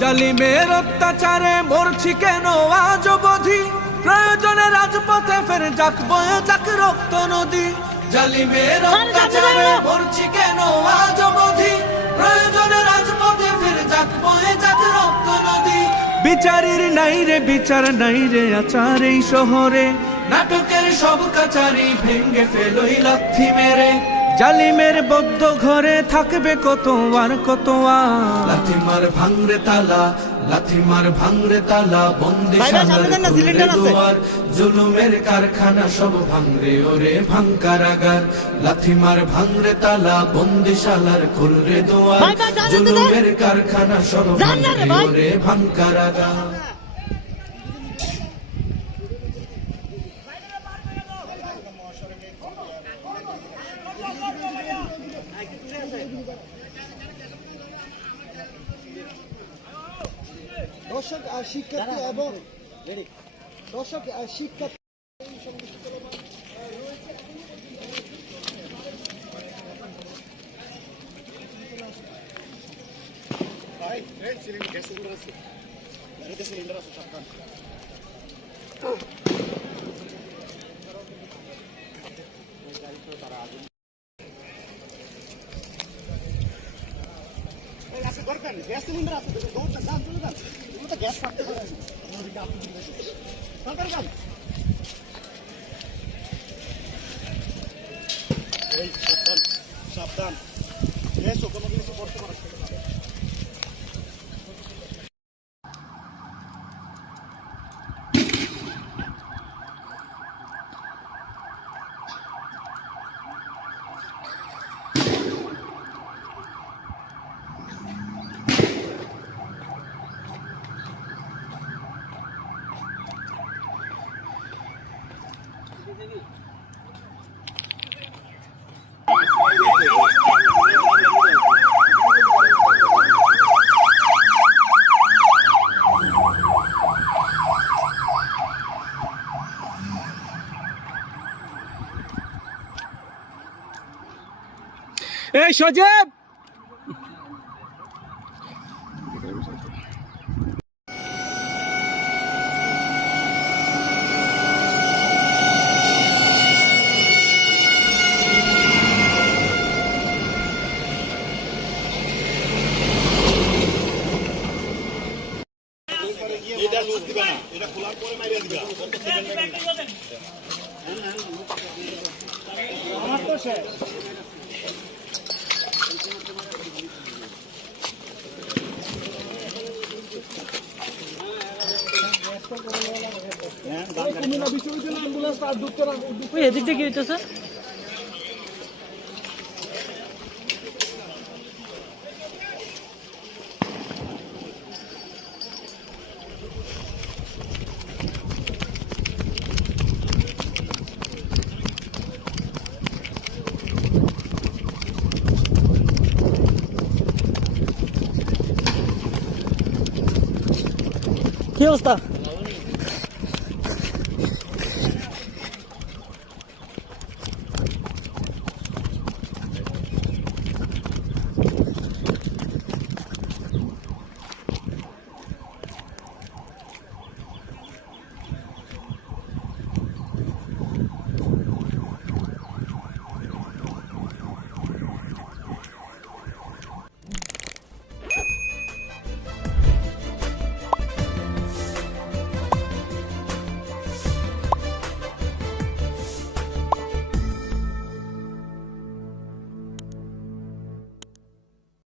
জালিমের অত্যাচারে মরছি কেন আজ অবধি, প্রয়োজনে রাজপথে ফের যাক বয়ে যাক রক্ত নদী। জালিমের অত্যাচারে মরছি কেন আজ অবধি, প্রয়োজনে রাজপথে ফের যাক বয়ে যাক রক্ত নদী। বিচারের নাই রে বিচার নাই রে আচার এই শহরে, নাটকের সব কাচারি ভেঙ্গে ফেলোই লাথি মেরে। জালিমের বদ্ধ ঘরে থাকবে কত আর কত আর, লাথি মার ভাঙরে তালা, লাথি মার ভাঙরে তালা, বন্দিশালার খুলরে দুয়ার। জুলুমের কারখানা সব ভাঙরে ওরে ভাঙ কারাগার, লাথি মার ভাঙরে তালা, বন্দিশালার খুলরে দুয়ার। জুলুমের কারখানা সব ভাঙরে ওরে ভাঙ কারাগার। দর্শক আর শিক্ষার্থী এবং দর্শক আর শিক্ষার্থী গ্যাস সিলিন্ডার আছে, দৌড়টা যান চলে যান, এগুলো তো গ্যাস ফাটতে পারে। সরকারি কাজ, এই সাবধান সাবধান, গ্যাস কোনো কিছু করতে পারে। এই সজীব, এটা লুজ দিবা না, এটা খোলার পরে মাইরা দিবা। আমার তো শেষ। বিশ্ববিদ্যালয় অ্যাম্বুলেন্স আর দুটো এদিক দিয়ে কি হইতেছে? কি অবস্থা?